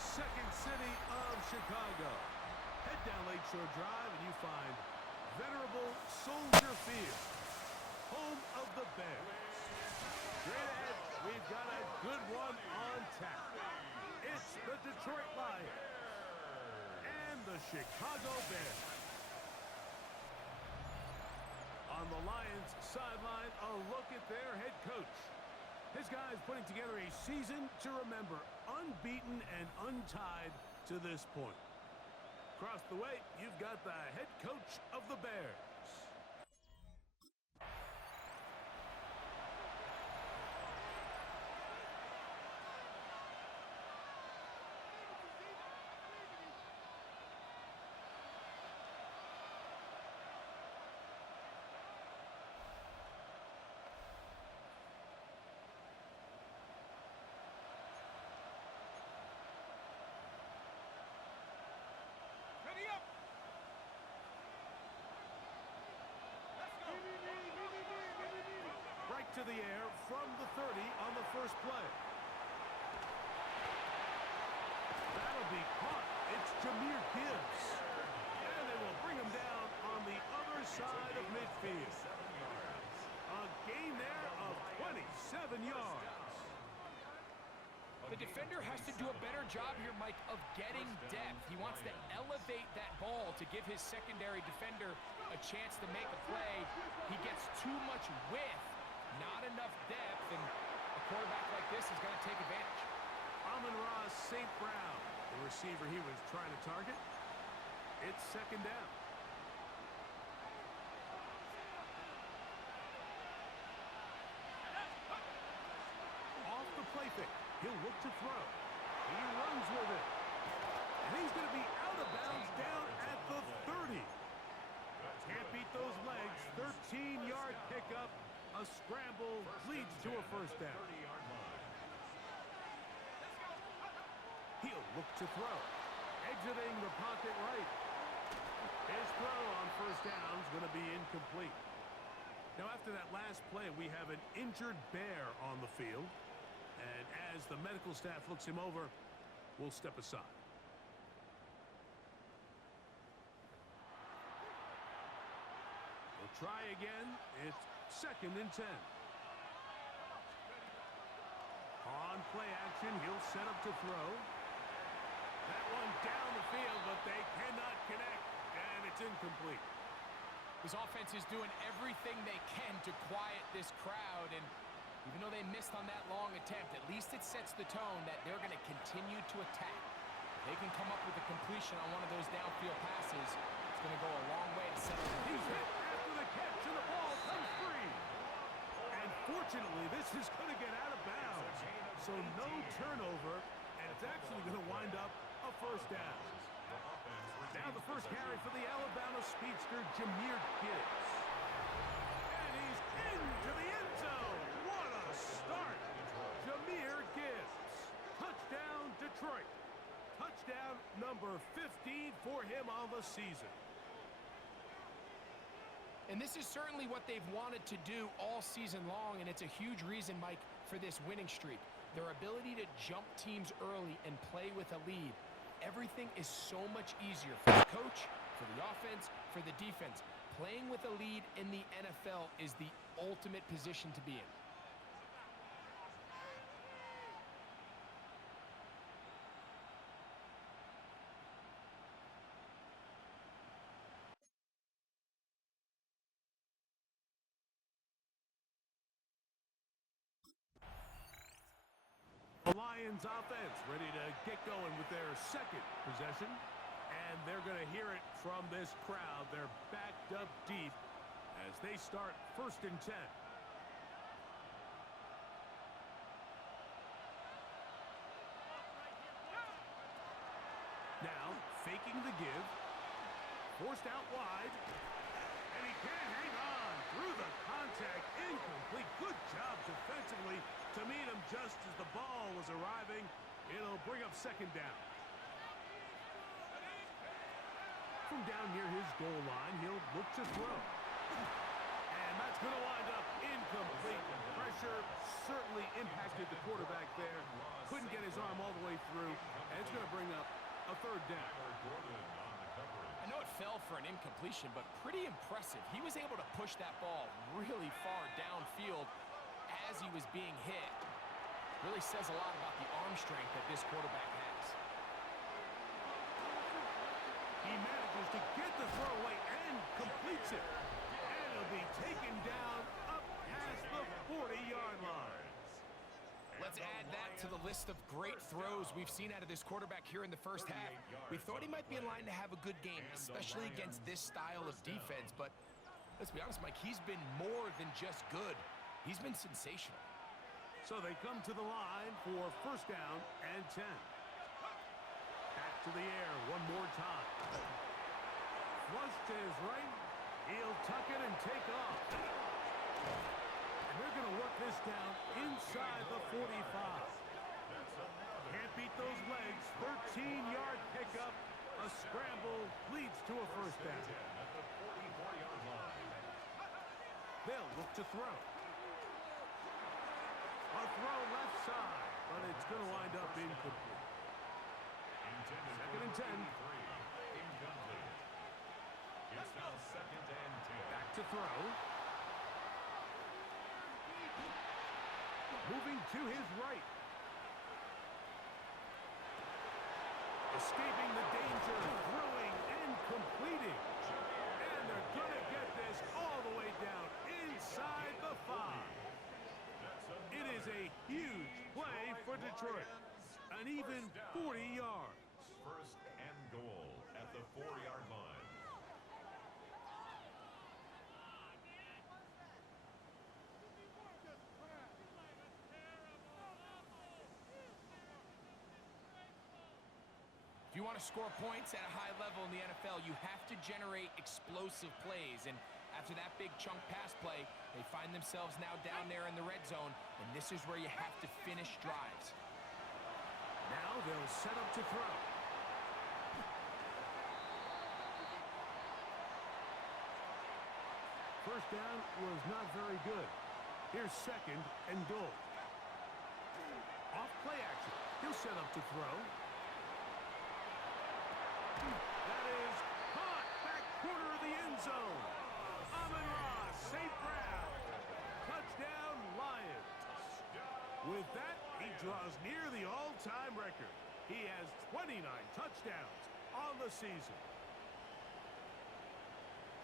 second city of Chicago. Head down Lakeshore Drive and you find venerable Soldier Field, home of the Bears. Straight ahead, we've got a good one on tap. It's the Detroit Lions and the Chicago Bears. On the Lions sideline, a look at their head coach. His guys putting together a season to remember, unbeaten and untied to this point. Across the way, you've got the head coach of the Bears. Right to the air from the 30 on the first play. That'll be caught. It's Jahmyr Gibbs. And they will bring him down on the other side of midfield. A gain there of 27 yards. The defender has to do a better job here, Mike, of getting depth. He wants to elevate that ball to give his secondary defender a chance to make a play. He gets too much width, not enough depth, and a quarterback like this is going to take advantage. Amon-Ra St. Brown, the receiver he was trying to target. It's second down. Off the play fake. He'll look to throw. He runs with it. And he's going to be out of bounds down at the 30. Can't beat those legs. 13-yard pickup. A scramble leads to a first down. He'll look to throw. Exiting the pocket right. His throw on first down is going to be incomplete. Now, after that last play, we have an injured Bear on the field. And as the medical staff looks him over, we'll step aside. We'll try again. It's second and 10. On play action, he'll set up to throw. That one down the field, but they cannot connect, and it's incomplete. This offense is doing everything they can to quiet this crowd, and even though they missed on that long attempt, at least it sets the tone that they're going to continue to attack. If they can come up with a completion on one of those downfield passes, it's going to go a long way to settle the He's hit after the catch, and the ball comes free. And fortunately, this is going to get out of bounds. So no turnover, and it's actually going to wind up a first down. Now the first carry for the Alabama speedster, Jahmyr Gibbs. And he's into the end zone. What a start. Jahmyr Gibbs. Touchdown, Detroit. Touchdown number 15 for him on the season. And this is certainly what they've wanted to do all season long, and it's a huge reason, Mike, for this winning streak. Their ability to jump teams early and play with a lead. Everything is so much easier for the coach, for the offense, for the defense. Playing with a lead in the NFL is the ultimate position to be in. The Lions offense ready to get going with their second possession. And they're going to hear it from this crowd. They're backed up deep as they start first and 10. Now, faking the give. Forced out wide. And he can't hang on through the contact. Incomplete. Good job defensively to meet him just as the ball was arriving. It'll bring up second down. From down near his goal line, he'll look to throw. And And that's going to wind up incomplete. Pressure certainly impacted the quarterback there. Couldn't get his arm all the way through. And it's going to bring up a third down. I know it fell for an incompletion, but pretty impressive. He was able to push that ball really far downfield as he was being hit. Really says a lot about the arm strength that this quarterback has. He manages to get the throw away and completes it. And it'll be taken down up past the 40-yard line. Let's add that to the list of great throws we've seen out of this quarterback here in the first half. We thought he might be in line to have a good game, especially against this style of defense. But let's be honest, Mike, he's been more than just good. He's been sensational. So they come to the line for first down and 10. Back to the air one more time. Flush to his right. He'll tuck it and take off. And they're going to work this down inside the 45. Can't beat those legs. 13-yard pickup. A scramble leads to a first down. They'll look to throw. A throw left side, but it's going to wind up incomplete. Second and 10. Back to throw. Moving to his right. Escaping the danger, throwing and completing. And they're going to get this all the way down inside the 5. It is a huge play for Detroit. An even 40 yards. First and goal at the 4-yard line. If you want to score points at a high level in the NFL, you have to generate explosive plays. And after that big chunk pass play, they find themselves now down there in the red zone, and this is where you have to finish drives. Now they'll set up to throw. First down was not very good. Here's second and goal. Off play action. He'll set up to throw. That is caught back corner of the end zone. Amon-Ra, St. Brown. Touchdown, Lions. With that, he draws near the all-time record. He has 29 touchdowns on the season.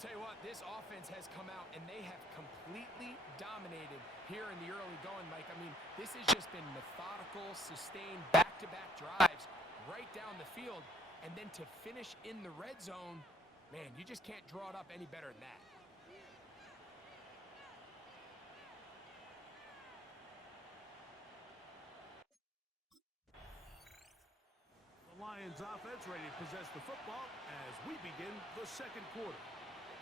Tell you what, this offense has come out, and they have completely dominated here in the early going, Mike. I mean, this has just been methodical, sustained, back-to-back drives right down the field. And then to finish in the red zone, man, you just can't draw it up any better than that. The Lions offense ready to possess the football as we begin the second quarter.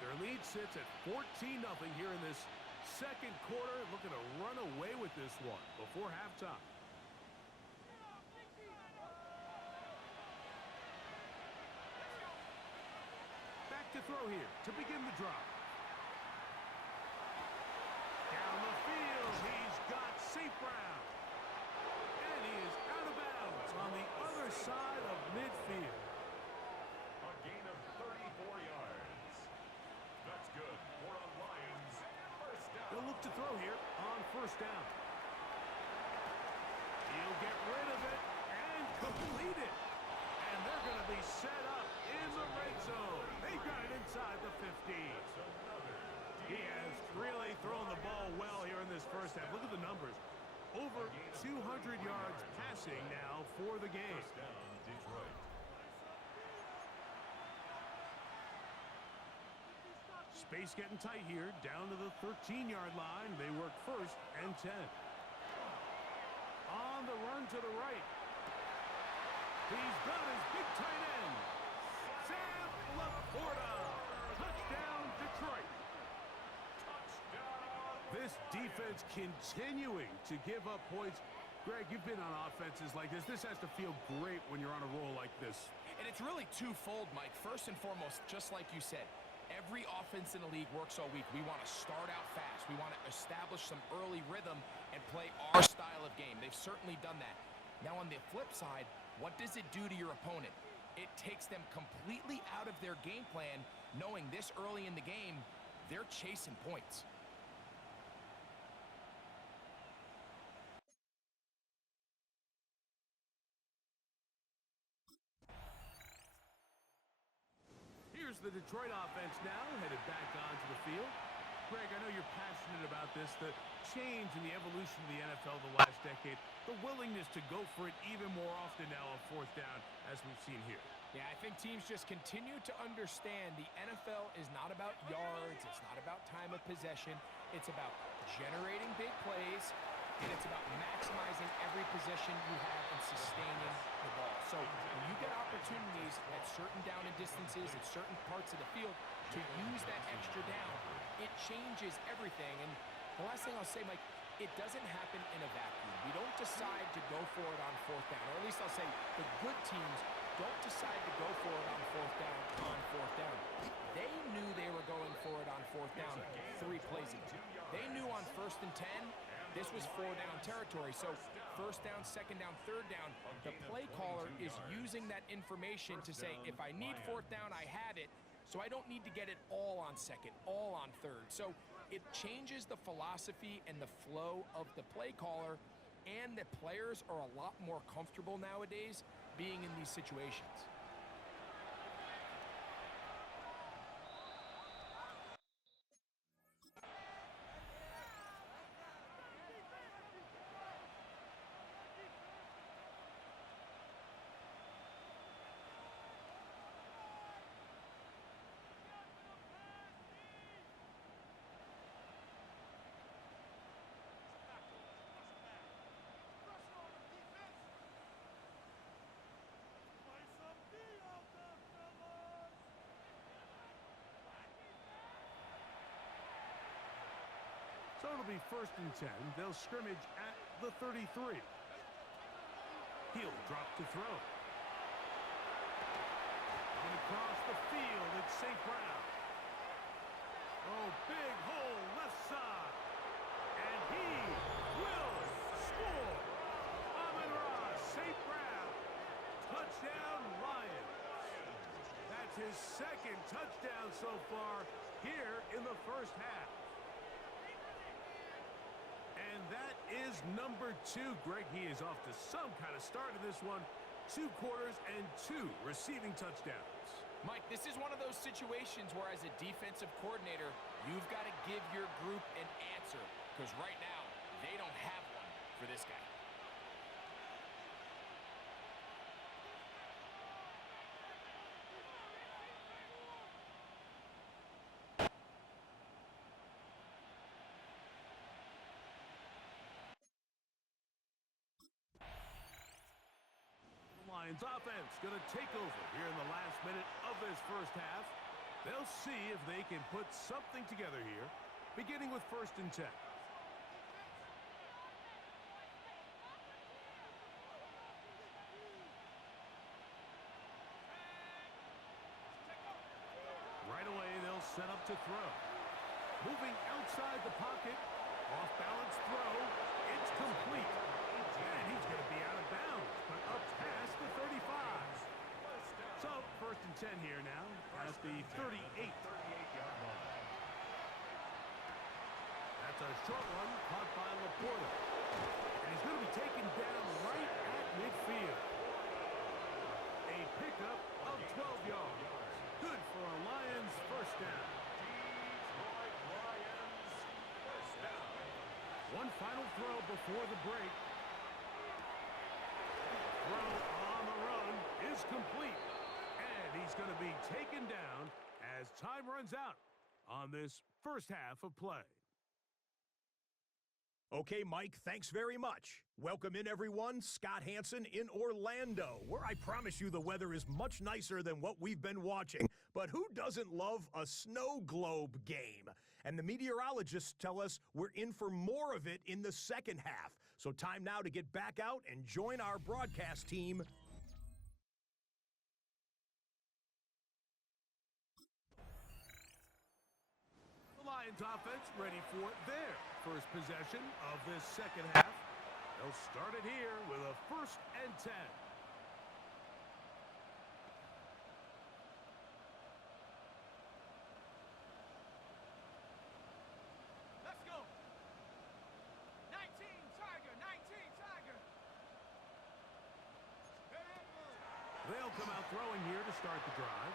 Their lead sits at 14-0 here in this second quarter, looking to run away with this one before halftime. Back to throw here to begin the drive. Down the field, he's got St. Brown. And he is out of bounds on the other side of midfield. A gain of 34 yards. That's good for the Lions. First down. They'll look to throw here on first down. He'll get rid of it and complete it. And they're going to be set up in the red zone. They got it inside the 15. He has really thrown the ball well here in this first half. Look at the numbers. Over 200 yards passing now for the game. First down, Detroit. Space getting tight here. Down to the 13-yard line. They work first and 10. On the run to the right. He's got his big tight end. Sam Laporta. Touchdown, Detroit. This defense continuing to give up points. Greg, you've been on offenses like this. This has to feel great when you're on a roll like this. And it's really twofold, Mike. First and foremost, just like you said, Every offense in the league works all week. We want to start out fast. We want to establish some early rhythm and play our style of game. They've certainly done that. Now on the flip side, what does it do to your opponent? It takes them completely out of their game plan, knowing this early in the game, they're chasing points. Here's the Detroit offense now, headed back onto the field. Greg, I know you're passionate about this, the change in the evolution of the NFL the last decade, the willingness to go for it even more often now on fourth down, as we've seen here. Yeah, I think teams just continue to understand the NFL is not about yards, it's not about time of possession, it's about generating big plays, and it's about maximizing every possession you have and sustaining the ball. So when you get opportunities at certain down and distances, at certain parts of the field, to use that extra down, it changes everything. And the last thing I'll say, Mike, it doesn't happen in a vacuum. We don't decide to go for it on fourth down, or at least I'll say the good teams don't decide to go for it on fourth down. They knew they were going for it on fourth down 3 plays ago. They knew on 1st and 10, this was 4-down territory. So 1st down, 2nd down, 3rd down, the play caller is using that information to say, if I need 4th down, I have it. So I don't need to get it all on 2nd, all on 3rd. So it changes the philosophy and the flow of the play caller, and the players are a lot more comfortable nowadays being in these situations. So it'll be 1st and 10. They'll scrimmage at the 33. He'll drop to throw. And across the field, it's St. Brown. Oh, big hole left side. And he will score. Amon-Ra St. Brown. Touchdown, Lions. That's his 2nd touchdown so far here in the first half. And that is number 2. Greg, he is off to some kind of start in this one. 2 quarters and 2 receiving touchdowns. Mike, this is one of those situations where as a defensive coordinator, you've got to give your group an answer. Because right now, they don't have one for this guy. Lions offense going to take over here in the last minute of this first half. They'll see if they can put something together here, beginning with 1st and 10. Right away, they'll set up to throw. Moving outside the pocket, off-balance throw, it's complete. And he's going to be out of bounds, but up past the 35. So, 1st and 10 here now, at the 38. That's a short one, caught by Laporta. And he's going to be taken down right at midfield. A pickup of 12 yards. Good for a Lions first down. One final throw before the break. Throw on the run is complete. And he's going to be taken down as time runs out on this first half of play. Okay, Mike, thanks very much. Welcome in, everyone. Scott Hansen in Orlando, where I promise you the weather is much nicer than what we've been watching. But who doesn't love a snow globe game? And the meteorologists tell us we're in for more of it in the second half. So time now to get back out and join our broadcast team. Lions offense ready for their first possession of this second half. They'll start it here with a 1st and 10. Let's go. 19 Tiger, 19 Tiger. They'll come out throwing here to start the drive.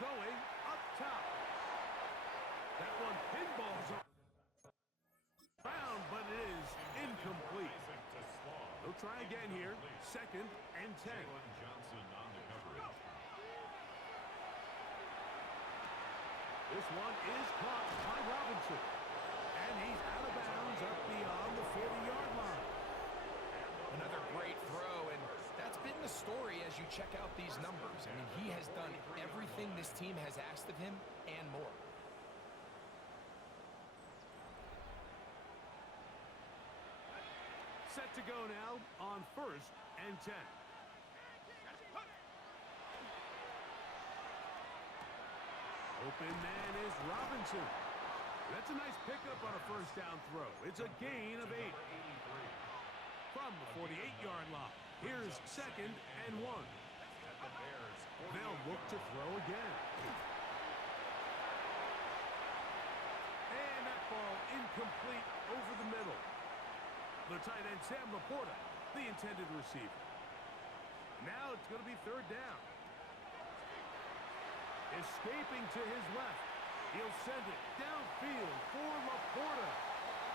Going up top. That one pinballs around, but it is incomplete. They'll try again here. 2nd and 10. Johnson on the coverage. This one is caught by Robinson. And he's out of bounds up beyond the 40-yard line. Another great throw, and that's been the story as you check out these numbers. I mean, he has done everything this team has asked of him and more. Set to go now on 1st and 10. Open man is Robinson. That's a nice pickup on a 1st down throw. It's a gain of 8. From the 48-yard line, here's 2nd and 1. They'll look to throw again. And that ball incomplete over the middle. The tight end, Sam Laporta, the intended receiver. Now it's going to be 3rd down. Escaping to his left. He'll send it downfield for Laporta.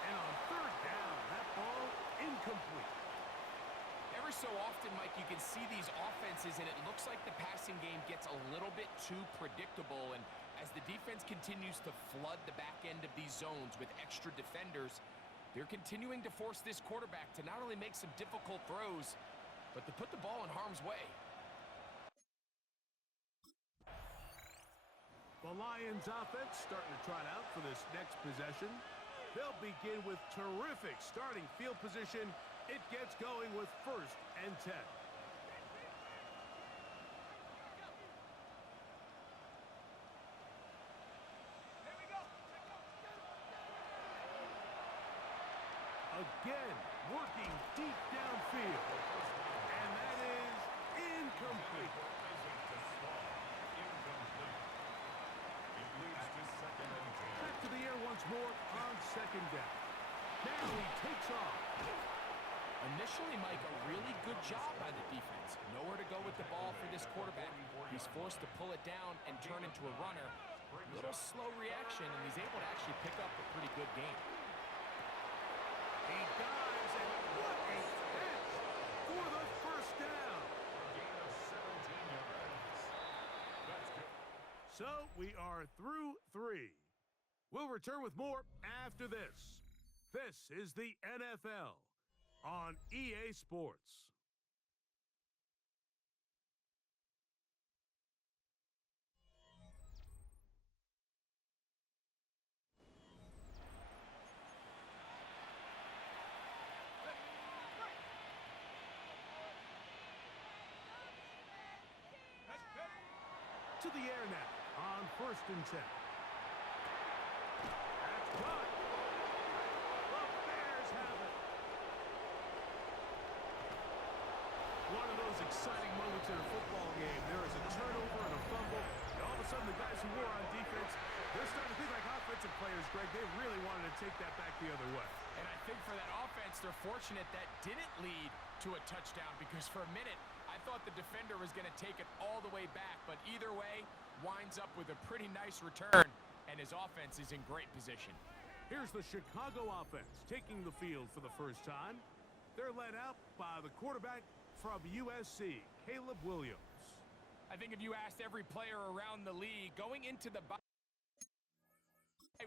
And on 3rd down, that ball incomplete. Every so often, Mike, you can see these offenses, and it looks like the passing game gets a little bit too predictable. And as the defense continues to flood the back end of these zones with extra defenders, they're continuing to force this quarterback to not only make some difficult throws, but to put the ball in harm's way. The Lions offense starting to trot out for this next possession. They'll begin with terrific starting field position. It gets going with 1st and 10. Again, working deep downfield. And that is incomplete. Back to the air once more on 2nd down. Now he takes off. Initially, Mike, a really good job by the defense. Nowhere to go with the ball for this quarterback. He's forced to pull it down and turn into a runner. A little slow reaction, and he's able to actually pick up a pretty good game. He dives, and what a catch for the 1st down. So we are through 3. We'll return with more after this. This is the NFL on EA Sports. To the air now on 1st and 10. That's caught. The Bears have it. One of those exciting moments in a football game. There is a turnover and a fumble. And all of a sudden, the guys who were on defense, they're starting to think like offensive players, Greg. They really wanted to take that back the other way. And I think for that offense, they're fortunate that didn't lead to a touchdown, because for a minute, I thought the defender was going to take it all the way back. But either way, winds up with a pretty nice return, and his offense is in great position. Here's the Chicago offense taking the field for the first time. They're led out by the quarterback from USC, Caleb Williams. I think if you asked every player around the league going into the bye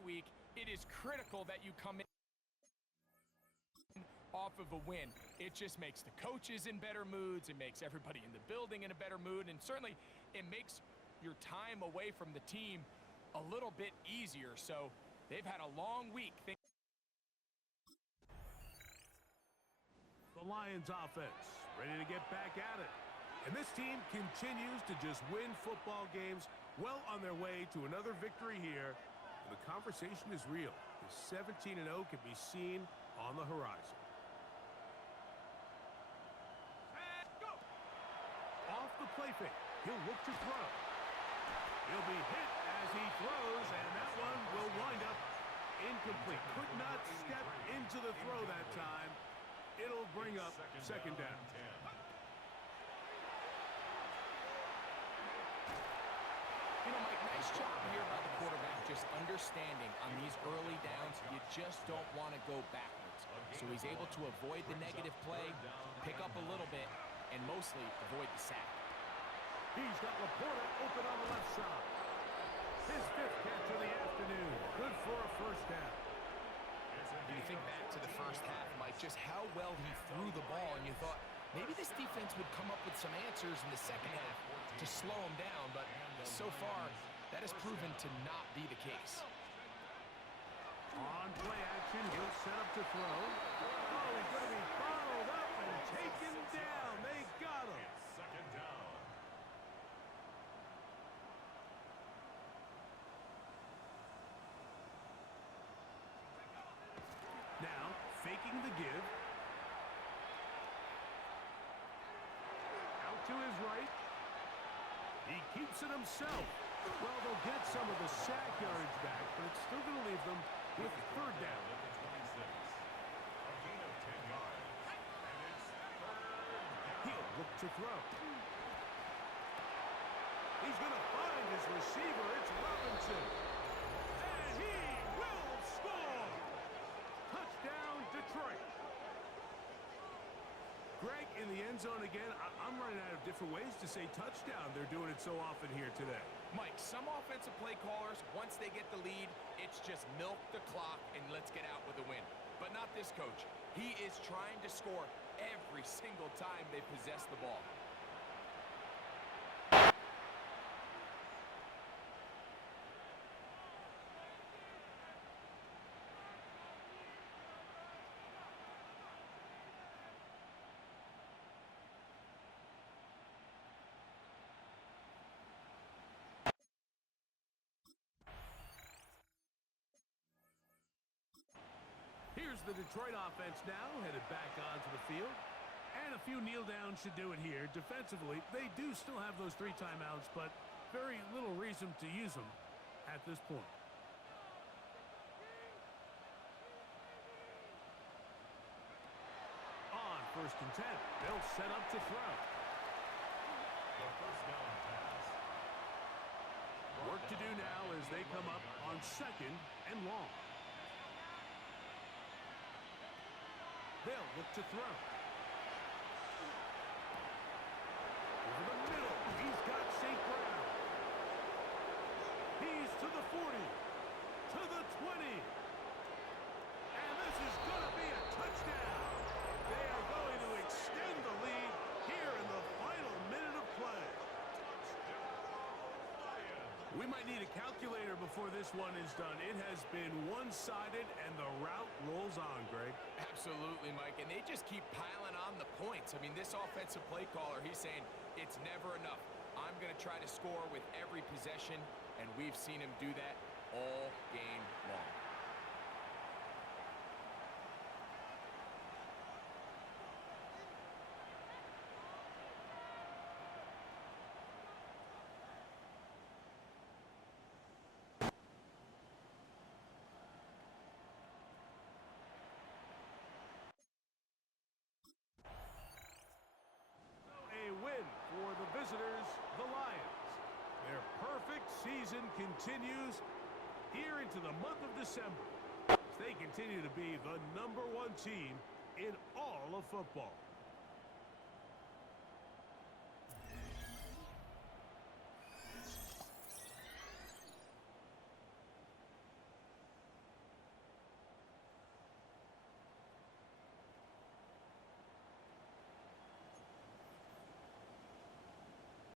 week, it is critical that you come in off of a win. It just makes the coaches in better moods. It makes everybody in the building in a better mood. And certainly it makes your time away from the team a little bit easier. So they've had a long week. The Lions offense ready to get back at it. And this team continues to just win football games, well on their way to another victory here in the conversation is real. The 17-0 can be seen on the horizon. And go! Off the play fake. He'll look to throw. He'll be hit as he throws, and that one will wind up incomplete. Could not step into the throw that time. It'll bring up second down. You know, Mike, nice job here by the quarterback, just understanding on these early downs, you just don't want to go backwards. So he's able to avoid the negative play, pick up a little bit, and mostly avoid the sack. He's got Laporta open on the left side. His fifth catch of the afternoon. Good for a first down. You think back to the first half, Mike, just how well he threw the ball, and you thought maybe this defense would come up with some answers in the second half to slow him down, but so far, that has proven to not be the case. On play action, he'll set up to throw. Oh, he's going to be followed up and taken down. They got him. Second down. Now, faking the give. Out to his right. He keeps it himself. Well, they'll get some of the sack yards back, but it's still going to leave them with third down. A gain of 10 yards. And it's third down. He'll look to throw. He's going to find his receiver. It's Robinson. And he will score. Touchdown, Detroit. Greg, in the end zone again. I'm running out of different ways to say touchdown. They're doing it so often here today. Mike, some offensive play callers, once they get the lead, it's just milk the clock and let's get out with a win. But not this coach. He is trying to score every single time they possess the ball. Here's the Detroit offense now, headed back onto the field. And a few kneel downs should do it here. Defensively, they do still have those 3 timeouts, but very little reason to use them at this point. On 1st and 10, they'll set up to throw. The first down pass. Work to do now as they come up on 2nd and long. They'll look to throw. Over the middle, he's got St. Brown. He's to the 40, to the 20. And this is going to be a touchdown. They are going to extend the lead here in the final minute of play. We might need a calculator before this one is done. It has been one-sided, and the route rolls on, Greg. Absolutely, Mike, and they just keep piling on the points. I mean, this offensive play caller, he's saying it's never enough. I'm going to try to score with every possession, and we've seen him do that all game long. Win for the visitors, the Lions. Their perfect season continues here into the month of December. They continue to be the #1 team in all of football.